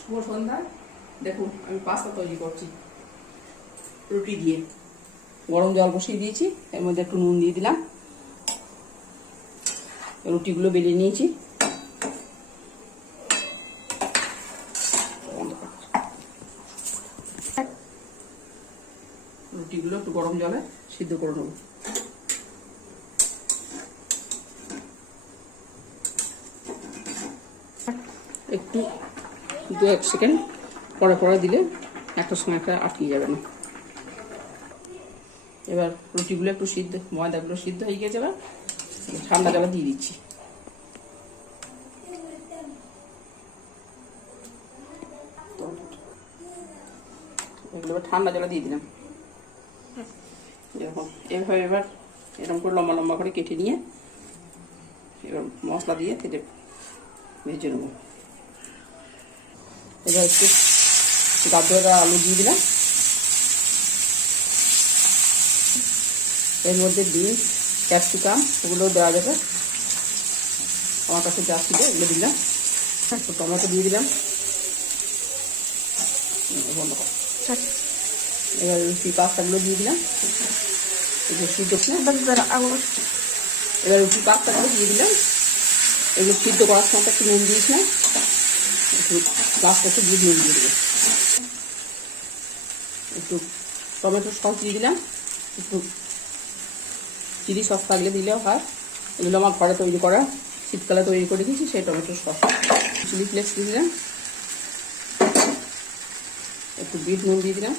শুভ সন্ধ্যা। দেখুন আমি পাস্তা তৈরি করছি রুটি দিয়ে। গরম জল বসিয়ে দিয়েছি, এর মধ্যে একটু নুন দিয়ে দিলাম। রুটিগুলো বেলে নিয়েছি। রুটিগুলো একটু গরম জলে সিদ্ধ করে নেব। একটু 2-1 সেকেন্ড পরে পরে দিলে একটা সময় একটা আটকে যাবে না। এবার রুটিগুলো একটু সিদ্ধ, ময়দাগুলো সিদ্ধ হয়ে গেছে। এবার ঠান্ডা জলে দিয়ে দিচ্ছি। এগুলো এবার ঠান্ডা জলে দিয়ে দিলাম। এরকম এভাবে এবার এরকম করে লম্বা লম্বা করে কেটে নিয়ে এবার মশলা দিয়ে তেলে ভেজে নেব। এবার একটু গাজর আলু দিয়ে দিলাম। এর মধ্যে বিনস, ক্যাপসিকাম ওগুলো দেওয়া যাবে, আমার কাছে যা ছিল এগুলো দিলাম। একটু টমেটো দিয়ে দিলাম। এবার রুটি পাস্তাগুলো দিয়ে দিলাম। সিদ্ধ এবার রুটি পাস্তাগুলো দিয়ে দিলাম। এগুলো সিদ্ধ করার সময় একটু নুন দিয়েছিলাম, একটু পাস্তা একটু দিয়ে নুন দিয়ে দেবো। একটু টমেটো সস দিয়ে দিলাম, একটু চিলি সস থাকলে দিলেও হয়। এগুলো আমার ঘরে তৈরি করা, শীতকালে তৈরি করে দিয়েছি সেই টমেটো সস। চিলি ফ্লেক্স দিয়ে দিলাম, একটু বিট নুন দিয়ে দিলাম।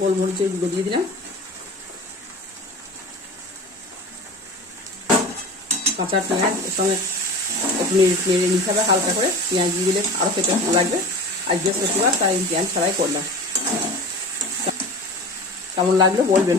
গোলমরিচের গুঁড়ো দিয়ে দিলাম। কাঁচা পেঁয়াজ এর সঙ্গে একটু নেড়ে নিতে হবে হালকা করে। পেঁয়াজ দিয়ে দিলে আরও খেতে ভালো লাগবে। আর বৃহস্পতিবার তাই পেঁয়াজ ছাড়াই করলাম। কেমন লাগলো বলবেন।